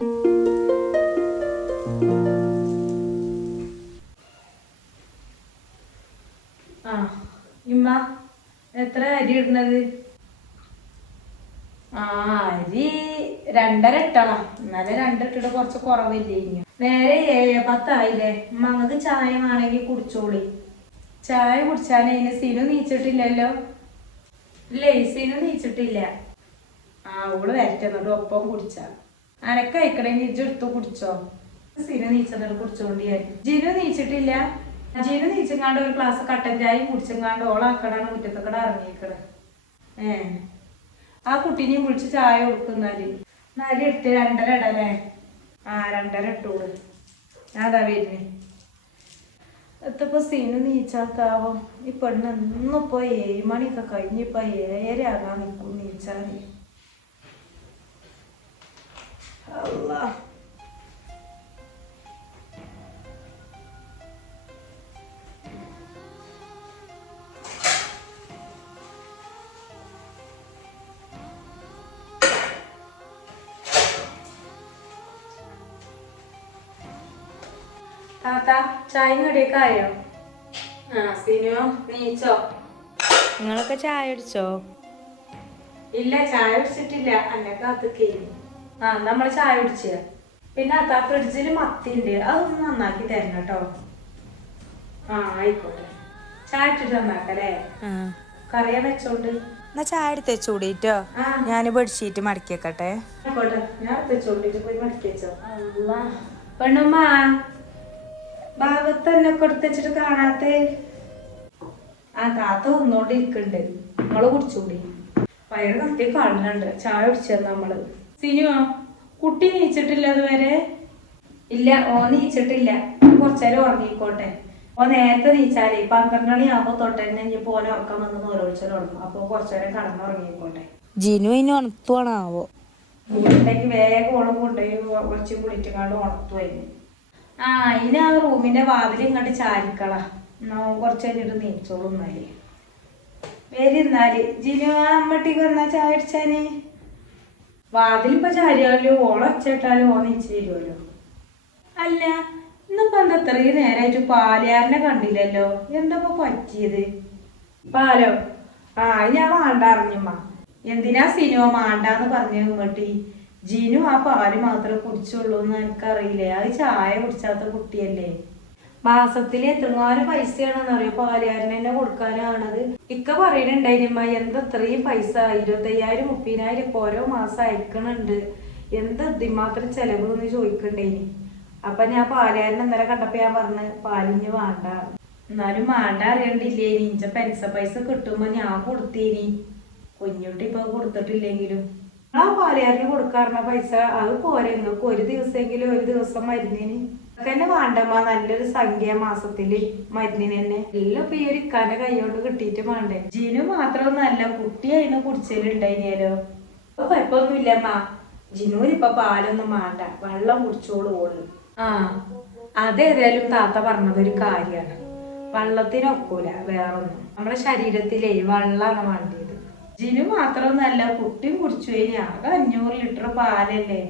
ആ ഇമ്മ എത്ര അരി ഇടുന്നത്? ആ അരി രണ്ടര ഇട്ടണം എന്നാലേ രണ്ടിട്ടിട്ട് കുറച്ച് കുറവില്ലേ ഇനി. നേരെ ഏഴ് പത്തായില്ലേ? മങ്ങക്ക് ചായ വേണമെങ്കിൽ കുടിച്ചോളി. ചായ കുടിച്ചാലേ ഇനി സിനു നീച്ചിട്ടില്ലല്ലോ? ഇല്ലേ സിനു നീച്ചിട്ടില്ല. ആ ഓൾ വരറ്റുന്നുണ്ട് ഒപ്പം കുടിച്ച. അനക്ക് അയക്കണമെങ്കിൽ ഇജ്ജ് എടുത്തു കുടിച്ചോ? സിനു നീച്ചത് കുടിച്ചോണ്ടി ജിനു നീച്ചിട്ടില്ല? ജിനു നീച്ചങ്ങാണ്ട് ഒരു ക്ലാസ് കട്ടൻ കുടിച്ചങ്ങാണ്ട് ഓളാക്കടാണ് മുറ്റത്തക്കട ഇറങ്ങിയേക്കണേ. ഏ. ആ കുട്ടീനെയും വിളിച്ച് ചായ കൊടുക്കുന്നാൽ നാല് എടുത്ത് രണ്ടര ഇടല്ലേ ആ രണ്ടര ഇട്ടോളൂ അതാ വരുന്നേ. എത്തപ്പോ സീന് നീച്ചാക്കാവോ? ഈ പെണ്ണ് ഇന്നിപ്പോ ഏഴ് മണിയൊക്കെ കഴിഞ്ഞിപ്പോ ഏഴര ആകാൻ നിൽക്കും നീച്ചാൽ അല്ലാ താത്ത ചായ കടിയൊക്കെ ആയോ? ആ സിനിമ നീച്ചോ? നിങ്ങളൊക്കെ ചായ അടിച്ചോ ഇല്ല ചായ കുടിച്ചിട്ടില്ല. അന്നെ അതൊക്കെ കഴിഞ്ഞു ആ നമ്മൾ ചായ കുടിച്ചേ. പിന്നെ അതാ ഫ്രിഡ്ജിൽ മത്തിണ്ട് അതൊന്ന് നന്നാക്കി തരണം കേട്ടോ. ആ ആയിക്കോട്ടെ. ചായ ഇട്ടിട്ട് നന്നാക്കല്ലേ? കറിയ കറിയാൻ വെച്ചോണ്ട്. എന്നാ ചായ എടുത്ത് വെച്ചൂടിട്ടോ. ആ. ഞാൻ ബെഡ്ഷീറ്റ് മടക്കി വെക്കട്ടെ. ആയിക്കോട്ടെ. ഞാൻ വെച്ചോണ്ടിട്ട് പോയി മടക്കി വെച്ചോ. അല്ല പെണ്ണുമ്മ ഭാഗത്ത് തന്നെ കൊടുത്തുവെച്ചിട്ട് കാണാത്തേ. ആ താത്ത വന്നോണ്ടിരിക്കണ്ട് നമ്മൾ കുടിച്ചൂടി. വയറ് കത്തി കാണുന്നുണ്ട് ചായ കുടിച്ചത് നമ്മൾ. സിനിമ. കുട്ടി നീച്ചിട്ടില്ല അതുവരെ? ഇല്ല ഓ നീച്ചിട്ടില്ല. കുറച്ചേരം ഉറങ്ങിക്കോട്ടെ. ഓ നേരത്തെ നീച്ചാലേ പന്ത്രണ്ട് മണിയാകുമ്പോ തൊട്ട് തന്നെ ഇനി പോലെ ഉറക്കം വന്ന് ഓരോരുത്തരും ഉറങ്ങും അപ്പൊ കുറച്ചേരം കടന്നുറങ്ങിക്കോട്ടെ ജിനു ഇനി ഉണർത്തുവാണാവോ ഉണ്ടെങ്കിൽ വേഗം ഓളം കൊണ്ടുപോയി കുറച്ച് കുളിച്ചുകാണ്ട് ഉണർത്തു കഴിഞ്ഞു ആ ഇനി ആ റൂമിന്റെ വാതിൽ ഇങ്ങോട്ട് ചാരിക്കള. കുറച്ച് കഴിഞ്ഞിട്ട് നീച്ചോളും എന്നാൽ. വരുന്നാൽ ജിനു അമ്മട്ടിക്ക് വന്നാ ചായ അടിച്ചാന് വാതിൽ ഇപ്പൊ ചാരിയാലോ? ഓളം ഒച്ചയിട്ടാലും? ഓ അല്ല ഇന്നിപ്പോ എന്താ നേരമായിട്ട് പാലുകാരനെ കണ്ടില്ലല്ലോ? എന്താ ഇപ്പൊ പറ്റിയത്? പാലോ? ആ ഞാൻ വേണ്ട അറിഞ്ഞമ്മ. എന്തിനാ സിനിമ മാണ്ടാന്ന് പറഞ്ഞു ഇങ്ങോട്ടി? ജീനു ആ പാൽ മാത്രമേ കുടിച്ചുള്ളൂ എന്ന് എനിക്കറിയില്ലേ. അത് ചായ കുടിച്ചാത്ത കുട്ടിയല്ലേ? മാസത്തിൽ എത്രങ്ങാനും പൈസയാണെന്ന് അറിയോ? പാലുകാരൻ തന്നെ കൊടുക്കാനാണത് ഇക്ക പറയുന്നുണ്ടായിരുന്നമ്മ എന്താ ഇത്രയും പൈസ? ഇരുപത്തയ്യായിരം മുപ്പതിനായിരം ഒക്കെ ഓരോ മാസം അയക്കണുണ്ട്. എന്താ ഇതിമാത്രം ചെലവ് എന്ന് ചോദിക്കണ്ടേനി അപ്പൊ ഞാൻ പാലുകാരൻ ഇന്നലെ കണ്ടപ്പോ ഞാൻ പറഞ്ഞ് പാലിഞ്ഞ് വേണ്ട. എന്നാലും വേണ്ട അറിയണ്ടില്ലേ ഇഞ്ച പെൻസ പൈസ കിട്ടുമ്പോ ഞാൻ കൊടുത്തേനി. കുഞ്ഞുട്ടി ഇപ്പൊ കൊടുത്തിട്ടില്ലെങ്കിലും. ആ പാലുകാരന് കൊടുക്കാറുള്ള പൈസ അത് പോരെ? നിങ്ങൾക്ക് ഒരു ദിവസമെങ്കിലും ഒരു ദിവസം മരുന്നിന്. തന്നെ വേണ്ടമ്മ. നല്ലൊരു സംഖ്യ മാസത്തിൽ മരുന്നിന് തന്നെ. എല്ലാം ഇപ്പൊ ഈ ഒരു ഇക്കാന്റെ കൈകൊണ്ട് കിട്ടിയിട്ട് വേണ്ടേ ജിനു മാത്രമൊന്നല്ല കുട്ടി അതിന് കുടിച്ചലുണ്ടായിനല്ലോ ഇപ്പൊ കുഴപ്പമൊന്നുമില്ലമ്മ. ജിനുവിന് ഇപ്പൊ പാലൊന്നും വേണ്ട വെള്ളം കുടിച്ചോളൂ ഓൾ. ആ അതേതായാലും താത്ത പറഞ്ഞത് ഒരു കാര്യമാണ് വെള്ളത്തിനൊക്കൂല വേറൊന്നും. നമ്മുടെ ശരീരത്തിലേ വെള്ളമാണ് വേണ്ടത് ജിനു മാത്രമൊന്നല്ല കുട്ടിയും കുടിച്ചു കഴിഞ്ഞാൽ ആകെ അഞ്ഞൂറ് ലിറ്റർ പാലല്ലേ?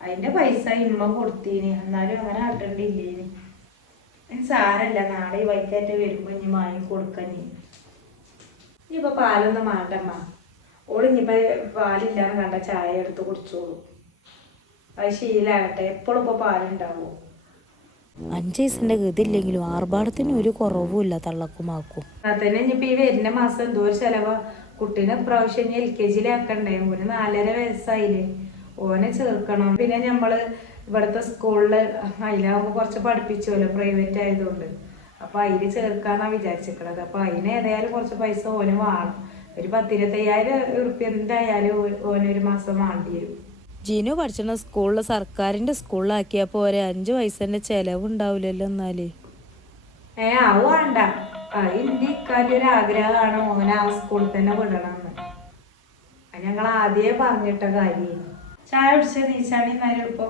അതിന്റെ പൈസ ഇമ്മ കൊടുത്തീനി. എന്നാലും അങ്ങനെ ആട്ടണ്ടില്ലേനി. ഇനി സാരല്ല നാളെ ഈ വൈകാറ്റ് വരുമ്പോ ഇനി വാങ്ങി കൊടുക്കഞ്ഞി. ഇപ്പൊ പാലൊന്നും വേണ്ടമ്മ ഓളിഞ്ഞിപ്പോ പാലില്ലാന്ന് കണ്ട ചായ എടുത്ത് കുടിച്ചോളൂ. അത് ശീലാകട്ടെ. എപ്പോഴും ഇപ്പൊ പാലുണ്ടാവോ? അഞ്ച് വയസ്സിന്റെ ഗതിയില്ലെങ്കിലും ആർഭാടത്തിന് ഒരു കുറവുമില്ല തള്ളക്കുമാക്കും അതന്നെ ഇനിയിപ്പോ ഈ വരുന്ന മാസം എന്തോ ഒരു ചെലവാ. കുട്ടീനെ പ്രാവശ്യം ഇനി എൽ കെ ജിയിലാക്കണ്ടേ? ഓന് നാലര വയസ്സായില്ലേ? ഓനെ ചേർക്കണം. പിന്നെ ഞമ്മൾ ഇവിടുത്തെ സ്കൂളിൽ അതിലാവുമ്പോ കുറച്ച് പഠിപ്പിച്ചോല്ലോ പ്രൈവറ്റ് ആയതുകൊണ്ട്. അപ്പൊ അതിൽ ചേർക്കാന്നാ വിചാരിച്ചിരിക്കണത് അപ്പൊ അതിന് ഏതായാലും കുറച്ച് പൈസ ഓന് വേണം. ഒരു പത്തിരുപത്തയ്യായിരം ഉറുപ്പ്യ എന്തായാലും ഓന ഒരു മാസം വേണ്ടി വരും. ജിനു പഠിച്ചിരുന്ന സ്കൂളിൽ സർക്കാരിന്റെ സ്കൂളിലാക്കിയാ പോരെ അഞ്ച് ചെലവ് ഉണ്ടാവില്ലല്ലോ എന്നാൽ? ഏ അത് വേണ്ട. അത് എന്റെ ഇക്കാര്യം ഒരു ആഗ്രഹമാണ് മോനെ ആ സ്കൂളിൽ തന്നെ വിടണമെന്ന് ഞങ്ങൾ ആദ്യമേ പറഞ്ഞിട്ട കാര്യം ചായ കുടിച്ച നീച്ചാണി എന്നാലും ഇപ്പൊ.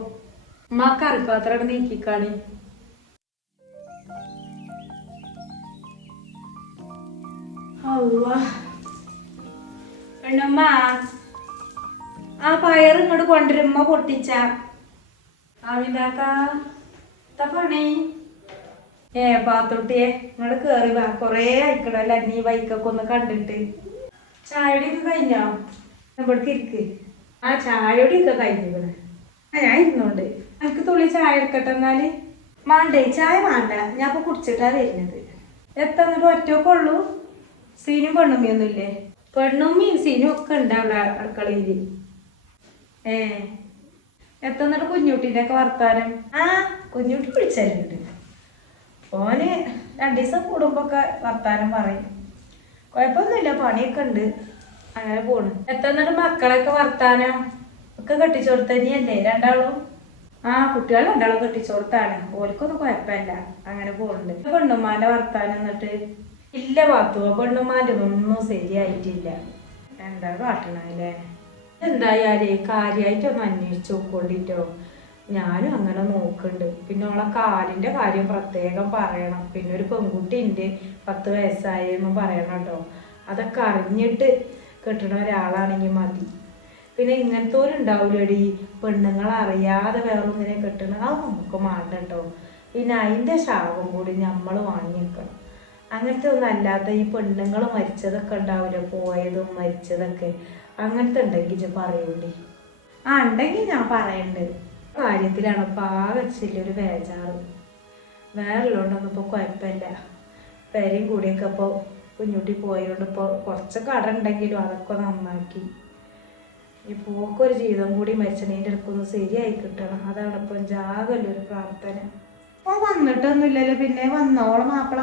ഉമ്മ കറിപ്പാത്രം നീക്കിക്കാണി. പെണ്ണുമ്മ ആ പയർ ഇങ്ങോട്ട് കൊണ്ടുവരുമ്പോ പൊട്ടിച്ച. ആമിനാത്ത എന്താ പണി? ഏ പാത്തുട്ടിയെ ഇങ്ങോട്ട് കേറി വാ. കൊറേ ആയിക്കണല്ലേ നീ വൈക്കൊക്കെ ഒന്ന് കണ്ടിട്ട്. ചായടി കഴിഞ്ഞോ? ഇവിടേക്ക് ഇരിക്ക്. ആ ചായയുടെ ഒക്കെ കഴിഞ്ഞിരിക്കണേ ആ ഞാൻ ഇരുന്നോണ്ട്. എനിക്ക് തുള്ളി ചായ എടുക്കട്ടെ എന്നാൽ? മാണ്ടേ ചായ വേണ്ട. ഞാൻ ഇപ്പൊ കുടിച്ചിട്ടാ വരുന്നത്. എത്തന്നിട്ട് ഒറ്റക്കുള്ളൂ സീനും പെണ്ണുമ്മിയൊന്നും ഇല്ലേ? പെണ്ണുമ്മിയും സീനും ഒക്കെ ഉണ്ട് അവിടെ അടുക്കളയിൽ. ഏ. എത്തന്നിട്ട് കുഞ്ഞുട്ടിന്റെ ഒക്കെ വർത്താനം? ആ കുഞ്ഞുട്ടി വിളിച്ചാലുണ്ട് ഓന് രണ്ടു ദിവസം കൂടുമ്പോ ഒക്കെ വർത്താനം പറയും. കുഴപ്പമൊന്നുമില്ല പണിയൊക്കെ ഉണ്ട്. അങ്ങനെ പോണ്. എത്തന്നിട്ട് മക്കളൊക്കെ വർത്താനോ? ഒക്കെ കെട്ടിച്ചു രണ്ടാളും? ആ കുട്ടികൾ രണ്ടാളും കെട്ടിച്ചോടുത്താണ്. ഓൽക്കൊന്നും കുഴപ്പമില്ല. അങ്ങനെ പോകുന്നുണ്ട് പെണ്ണുമ്മാന്റെ വർത്താനം എന്നിട്ട്? ഇല്ല പാത്തു പെണ്ണുമ്മാന്റെ ഒന്നും ശരിയായിട്ടില്ല. എന്താ കാട്ടണല്ലേ എന്തായാലേ കാര്യമായിട്ടൊന്ന് അന്വേഷിച്ച് നോക്കൊണ്ടിട്ടോ. ഞാനും അങ്ങനെ നോക്കുന്നുണ്ട് പിന്നെ ഓളെ കാലിന്റെ കാര്യം പ്രത്യേകം പറയണം. പിന്നെ ഒരു പെൺകുട്ടി ഉണ്ട് പത്ത് വയസ്സായെന്ന് പറയണം കേട്ടോ അതൊക്കെ അറിഞ്ഞിട്ട് കെട്ടണ ഒരാളാണെങ്കിൽ മതി. പിന്നെ ഇങ്ങനത്തെ ഒരു ഉണ്ടാവില്ലടി പെണ്ണുങ്ങൾ അറിയാതെ വേറൊന്നിനെ കെട്ടണ അത് നമുക്ക് മാണ്ട കേട്ടോ പിന്നെ അതിന്റെ ശാപം കൂടി നമ്മൾ വാങ്ങിയേക്കണം. അങ്ങനത്തെ ഒന്നും അല്ലാത്ത ഈ പെണ്ണുങ്ങൾ മരിച്ചതൊക്കെ ഉണ്ടാവില്ല പോയതും മരിച്ചതൊക്കെ. അങ്ങനത്തെ ഉണ്ടെങ്കിൽ പറയൂടി. ആ ഉണ്ടെങ്കിൽ ഞാൻ പറയണ്ട്. കാര്യത്തിലാണ് പാകച്ചില്ലൊരു ബേജാറ്. വേറെ ഉള്ളതുകൊണ്ടൊന്നും ഇപ്പോൾ കുഴപ്പമില്ല. പേരെയും കൂടിയൊക്കെ ഇപ്പോൾ കുഞ്ഞുട്ടി പോയതുകൊണ്ട് ഇപ്പോൾ കുറച്ച് കട ഉണ്ടെങ്കിലും അതൊക്കെ നന്നാക്കി. ഈ പോക്കൊരു ജീവിതം കൂടി മരിച്ചതിന്റെ അടുക്കൊന്ന് ശരിയായി കിട്ടണം. അതാണ് ഇപ്പം ജാഗല്ലൊരു പ്രാർത്ഥന. ഓ വന്നിട്ടൊന്നുമില്ലല്ലോ. പിന്നെ വന്നോളം മാപ്പിള.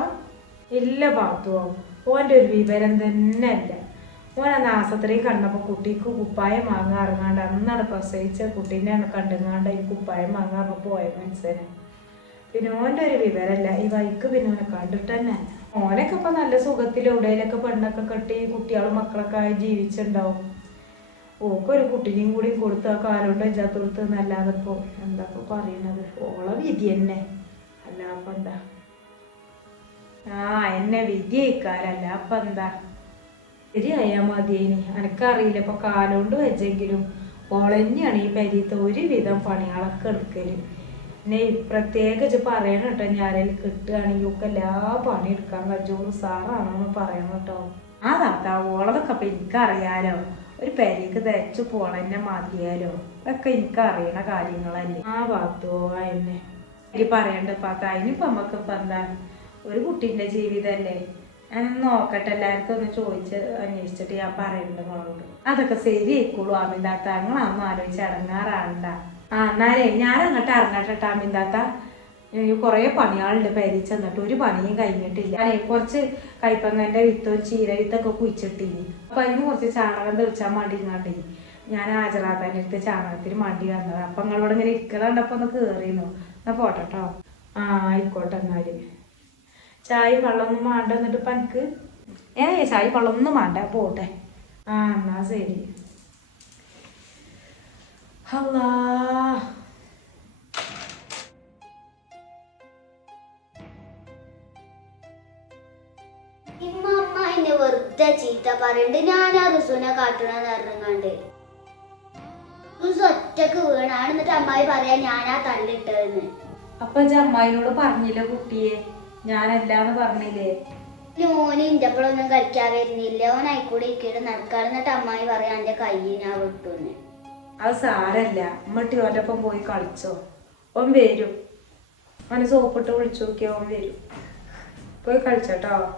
ഇല്ല പാത്തുവോ ഓന്റെ ഒരു വിവരം തന്നെ അല്ല ഓൻ അന്ന് കണ്ടപ്പോൾ കുട്ടിക്ക് കുപ്പായം വാങ്ങാൻ ഇറങ്ങാണ്ട് അന്നാണ് പ്രസവിച്ച കുട്ടീനെ കണ്ടുങ്ങാണ്ട് ഈ കുപ്പായം വാങ്ങാൻ പോയ മനസ്സിനെ പിന്നെ ഓന്റെ ഒരു വിവരമല്ല ഈ വൈക്ക് പിന്നെ ഓനെ കണ്ടിട്ട് തന്നെ അല്ല. ഓനൊക്കെ ഇപ്പൊ നല്ല സുഖത്തിൽ എവിടെയൊക്കെ പെണ്ണൊക്കെ കെട്ടി കുട്ടികളും മക്കളൊക്കെ ആയി ജീവിച്ചിണ്ടാവും. ഒരു കുട്ടിനെയും കൂടി കൊടുത്ത് കാലോട്ട് വെച്ചാത്ത് കൊടുത്ത് എന്നല്ലാതെ ഇപ്പൊ എന്താ ഇപ്പൊ പറയണത്? ഓളെ വിധി തന്നെ. അല്ല അപ്പൊ എന്താ? ആ എന്നെ വിധി അയക്കാരല്ല അപ്പൊ എന്താ? ശരിയായാ മതിയേനി. എനക്കറിയില്ല ഇപ്പൊ കാലോണ്ട് വെച്ചെങ്കിലും ഓളെന്നെയാണ് ഈ പരീത്തെ ഒരുവിധം പണികളൊക്കെ എടുക്കൽ. പിന്നെ ഈ പ്രത്യേകിച്ച് പറയണം കേട്ടോ. ഞാനതിൽ കിട്ടുകയാണെങ്കിൽ ഒക്കെ എല്ലാ പണി എടുക്കാൻ കഴിച്ചോളൂ സാറാണെന്ന് പറയണം കേട്ടോ. ആ താത്ത ഓളതൊക്കെ അപ്പൊ എനിക്കറിയാലോ. ഒരു പെരേക്ക് തയ്ച്ചു പോളെന്നെ മതിയാലോ. അതൊക്കെ എനിക്ക് അറിയണ കാര്യങ്ങളല്ലേ. ആ ഭാഗത്തോ എന്നെ. എനിക്ക് പറയണ്ട പാത്ത അതിനിപ്പോ ഇപ്പം എന്താ ഒരു കുട്ടീന്റെ ജീവിതമല്ലേ ഞാൻ നോക്കട്ടെ എല്ലാവർക്കും ഒന്ന് ചോദിച്ച് അന്വേഷിച്ചിട്ട് ഞാൻ പറയുന്നുണ്ട് മോളോട് അതൊക്കെ ശരിയായിക്കോളൂ അമിതാത്ത ഞങ്ങളൊന്നും ആലോചിച്ച് ഇറങ്ങാറാണ്ട ആ എന്നാലേ ഞാൻ അങ്ങോട്ട് ഇറങ്ങട്ടെ അമിതാത്ത കുറേ പണികളുണ്ട് പെരി ചെന്നിട്ട് ഒരു പണിയും കഴിഞ്ഞിട്ടില്ല. അല്ലെ കുറച്ച് കൈപ്പങ്ങന്റെ വിത്തും ചീര വിത്തൊക്കെ കുഴിച്ചിട്ടിനി. അപ്പൊ അതിന് കുറച്ച് ചാണകം തെളിച്ചാൽ മടി ഇങ്ങാണ്ടേ ഞാൻ ആചരാതന്റെ അടുത്ത് ചാണകത്തിന് മടി വന്നത്. അപ്പൊ നിങ്ങളോട് ഇങ്ങനെ ഇരിക്കണണ്ടപ്പോ ഒന്ന് കേറിയിരുന്നു. എന്നാ പോട്ടെ ആ ആയിക്കോട്ടെ എന്നാൽ. ചായ വെള്ളമൊന്നും വേണ്ട എന്നിട്ട് പനിക്ക് ഏ ചായ വെള്ളമൊന്നും വേണ്ട പോട്ടെ. ആ എന്നാ ശരി. അല്ലാ ഇമ്മ അമ്മ എന്നെ വെറുതെ ചീത്ത പറയണ്ട്. ഞാൻ ആ റുസുനെ കാട്ടണെന്ന് ഇറങ്ങാണ്ട് റുസു ഒറ്റയ്ക്ക് വീണാണ് എന്നിട്ട് അമ്മായി പറയാ ഞാനാ തള്ളിട്ടതെന്ന്. അപ്പൊ ഇജ്ജ് അമ്മായിനോട് പറഞ്ഞില്ല കുട്ടിയെ? ഞാനല്ലാന്ന് പറഞ്ഞില്ലേ? ഓന് മോന് ഇന്റെപ്പോഴൊന്നും കളിക്കാൻ വരുന്നില്ല. ഓൻ ആയിക്കൂടെ ഇക്കീടെ നടക്കാറ്. എന്നിട്ട് അമ്മായി പറയാ എന്റെ കൈ ഞാൻ വിട്ടുന്ന് അത് സാരല്ല. ഉമ്മട്ടി ഓന്റെപ്പം പോയി കളിച്ചോ. ഓൻ വരും. അവനെ സോപ്പിട്ട് വിളിച്ചു നോക്കിയാൽ ഓൻ വരും. പോയി കളിച്ചോട്ടോ